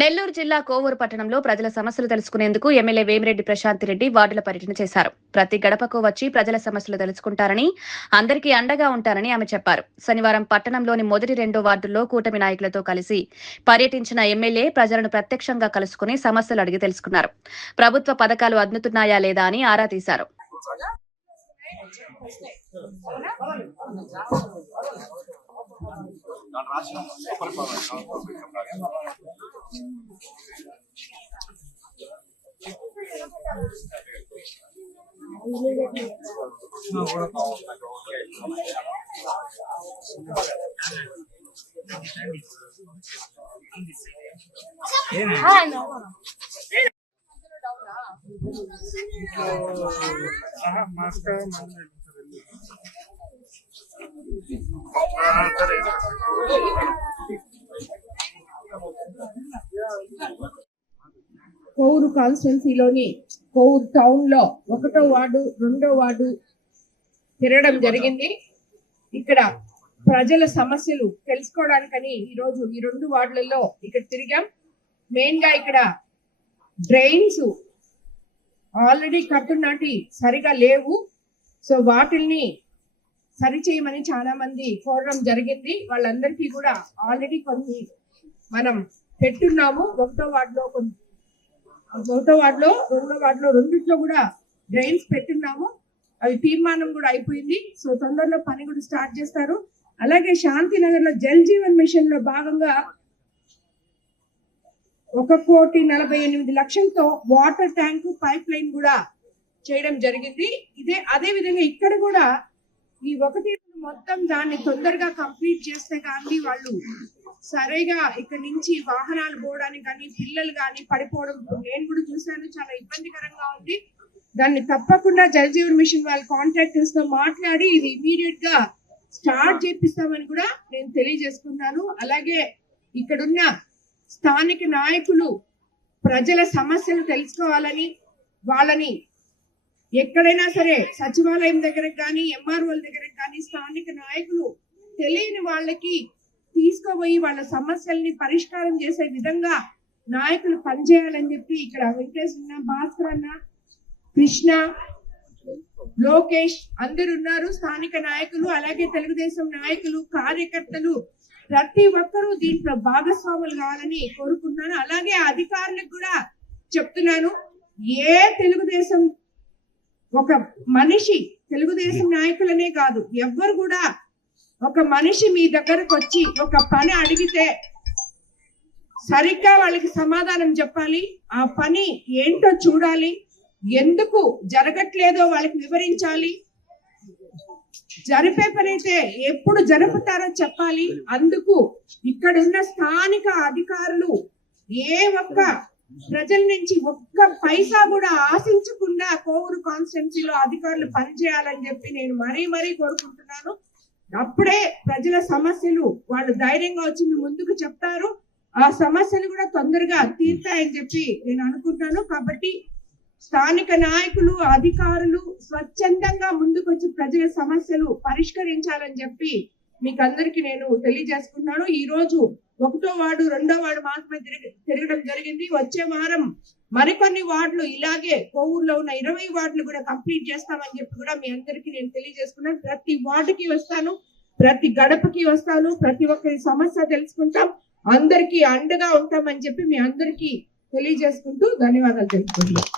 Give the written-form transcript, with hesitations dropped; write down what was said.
నెల్లూరు జిల్లా కోవూరు పట్టణంలో ప్రజల సమస్యలు తెలుసుకునేందుకు ఎమ్మెల్యే వేమిరెడ్డి ప్రశాంత్ రెడ్డి వార్డుల పర్యటన చేశారు. ప్రతి గడపకు వచ్చి ప్రజల సమస్యలు తెలుసుకుంటారని, అందరికీ అండగా ఉంటారని ఆమె చెప్పారు. శనివారం పట్టణంలోని మొదటి, రెండో వార్డుల్లో కూటమి నాయకులతో కలిసి పర్యటించిన ఎమ్మెల్యే ప్రజలను ప్రత్యక్షంగా కలుసుకుని సమస్యలు అడిగి తెలుసుకున్నారు. ప్రభుత్వ పథకాలు అందుతున్నాయా లేదా అని ఆరా తీశారు. కోవూరు కాన్స్టిట్యున్సీలోని కోవూరు టౌన్ లో 1వ వార్డు, 2వ వార్డు తిరగడం జరిగింది. ఇక్కడ ప్రజల సమస్యలు తెలుసుకోవడానికని ఈరోజు ఈ 2 వార్డులలో ఇక్కడ తిరిగాం. మెయిన్ గా ఇక్కడ డ్రైన్స్ ఆల్రెడీ కట్టునాటి సరిగా లేవు. సో వాటిల్ని సరిచేయమని చాలా మంది కోరడం జరిగింది. వాళ్ళందరికీ కూడా ఆల్రెడీ కొన్ని మనం పెట్టున్నాము. 1వ వార్డులో 1వ వార్డులో, 2వ వార్డులో రెండిట్లో కూడా డ్రైన్స్ పెట్టున్నాము. అవి తీర్మానం కూడా అయిపోయింది. సో తొందరలో పని కూడా స్టార్ట్ చేస్తారు. అలాగే శాంతినగర్ లో జల్ జీవన్ మిషన్ లో భాగంగా 1,48,00,000తో వాటర్ ట్యాంక్, పైప్ లైన్ కూడా చేయడం జరిగింది. అదే విధంగా ఇక్కడ కూడా ఈ 1 మొత్తం దాన్ని తొందరగా కంప్లీట్ చేస్తే కానీ వాళ్ళు సరిగా ఇక్కడ నుంచి వాహనాలు పోవడానికి కానీ, పిల్లలు కానీ పడిపోవడం నేను కూడా చూశాను, చాలా ఇబ్బందికరంగా ఉంది. దాన్ని తప్పకుండా జల్ జీవన్ మిషన్ వాళ్ళ కాంట్రాక్టర్స్ తో మాట్లాడి ఇది ఇమీడియట్ గా స్టార్ట్ చేపిస్తామని కూడా నేను తెలియజేసుకున్నాను. అలాగే ఇక్కడున్న స్థానిక నాయకులు ప్రజల సమస్యలు తెలుసుకోవాలని, వాళ్ళని ఎక్కడైనా సరే సచివాలయం దగ్గరకు కానీ, ఎంఆర్ఓల దగ్గరకు కానీ స్థానిక నాయకులు తెలియని వాళ్ళకి తీసుకుపోయి వాళ్ళ సమస్యల్ని పరిష్కారం చేసే విధంగా నాయకులు పనిచేయాలని చెప్పి ఇక్కడ వెంకటేష్ అన్న, భాస్కర్ అన్న, కృష్ణ, లోకేష్ అందరు ఉన్నారు. స్థానిక నాయకులు, అలాగే తెలుగుదేశం నాయకులు, కార్యకర్తలు ప్రతి ఒక్కరూ దీంట్లో భాగస్వాములు కావాలని కోరుకుంటున్నాను. అలాగే అధికారులకు కూడా చెప్తున్నాను, ఏ తెలుగుదేశం ఒక మనిషి, తెలుగుదేశం నాయకులనే కాదు ఎవ్వరు కూడా ఒక మనిషి మీ దగ్గరకు వచ్చి ఒక పని అడిగితే సరిగ్గా వాళ్ళకి సమాధానం చెప్పాలి. ఆ పని ఏంటో చూడాలి, ఎందుకు జరగట్లేదో వాళ్ళకి వివరించాలి. జరిపే పని అయితే ఎప్పుడు జరుపుతారో చెప్పాలి. అందుకు ఇక్కడున్న స్థానిక అధికారులు ఏ ఒక్క ప్రజల నుంచి ఒక్క పైసా కూడా ఆశించకుండా కోవూరు కాన్స్టిట్యున్సీలో అధికారులు పనిచేయాలని చెప్పి నేను మరీ కోరుకుంటున్నాను. అప్పుడే ప్రజల సమస్యలు వాళ్ళు ధైర్యంగా వచ్చి మీ ముందుకు చెప్తారు. ఆ సమస్యలు కూడా తొందరగా తీర్తాయని చెప్పి నేను అనుకుంటాను. కాబట్టి స్థానిక నాయకులు, అధికారులు స్వచ్ఛందంగా ముందుకొచ్చి ప్రజల సమస్యలు పరిష్కరించాలని చెప్పి మీకు అందరికి నేను తెలియజేసుకున్నాను. ఈ రోజు 1వ వార్డు, 2వ వార్డు మాత్రమే తిరగడం జరిగింది. వచ్చే వారం మరికొన్ని వార్డులు ఇలాగే కోవూరులో ఉన్న 20 వార్డులు కూడా కంప్లీట్ చేస్తామని చెప్పి కూడా మీ అందరికీ నేను తెలియజేసుకున్నాను. ప్రతి వార్డుకి వస్తాను, ప్రతి గడపకి వస్తాను, ప్రతి ఒక్కరి సమస్య తెలుసుకుంటాం, అందరికీ అండగా ఉంటామని చెప్పి మీ అందరికీ తెలియజేసుకుంటూ ధన్యవాదాలు తెలుపుకుంటున్నాను.